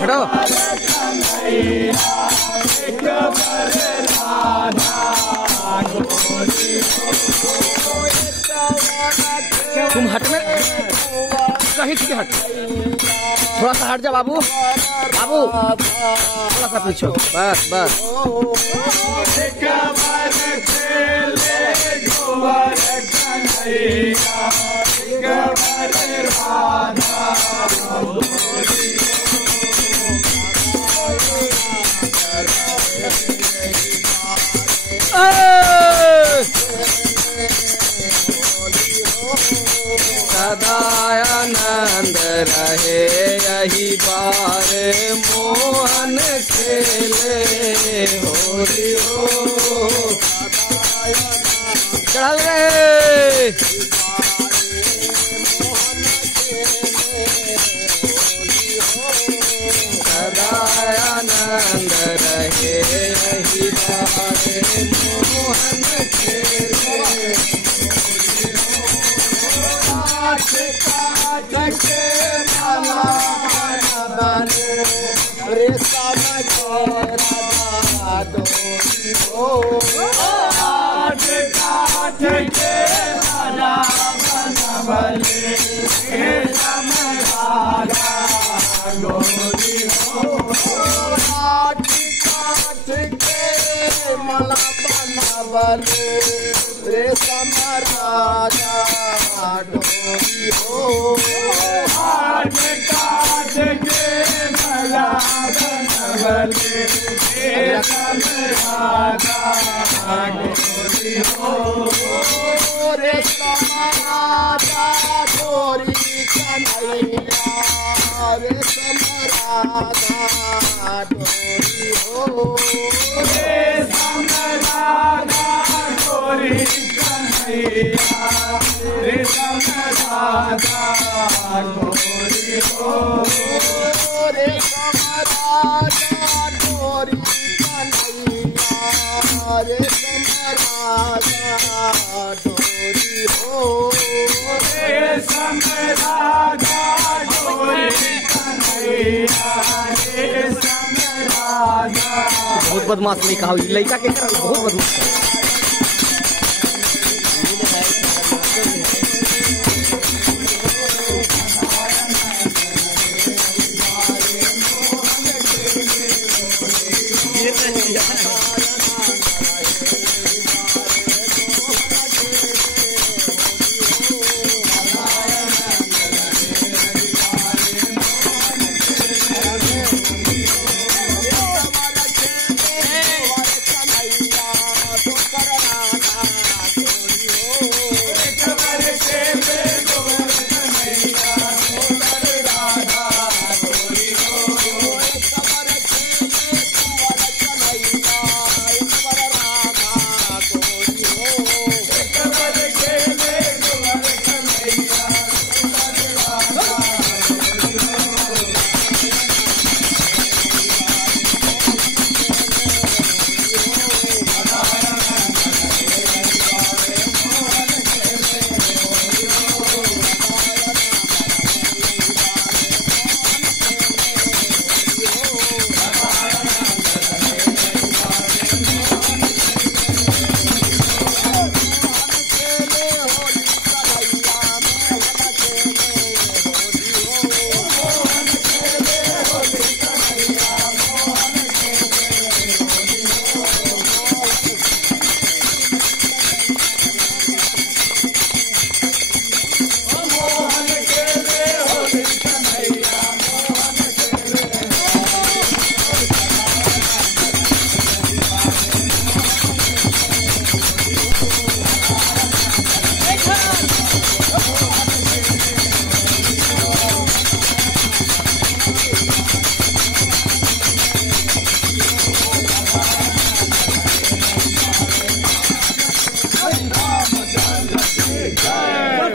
हटो तुम हट में कहीं से हट, थोड़ा सा हट जा बाबू, बाबू थोड़ा सा पीछे, बस बस। सदा आनंद रहे यही बार मोहन खेले होली हो, चढ़ल रे सदा आनंद रहे यही बार मोहन खेले रे समराजा डोरी हो, हाथ काट के भला बनवले समराजा डोरी हो, रे समराजा डोरी कन्हैया रे समराजा डोरी हो, रे समराजा डोरी कन्हैया रे समराजा डोरी हो, रे समराजा डोरी कन्हैया रे समराजा डोरी हो, रे समराजा डोरी कन्हैया रे समराजा। बहुत बदमाश लड़का हो, लड़का के बहुत बदमाश।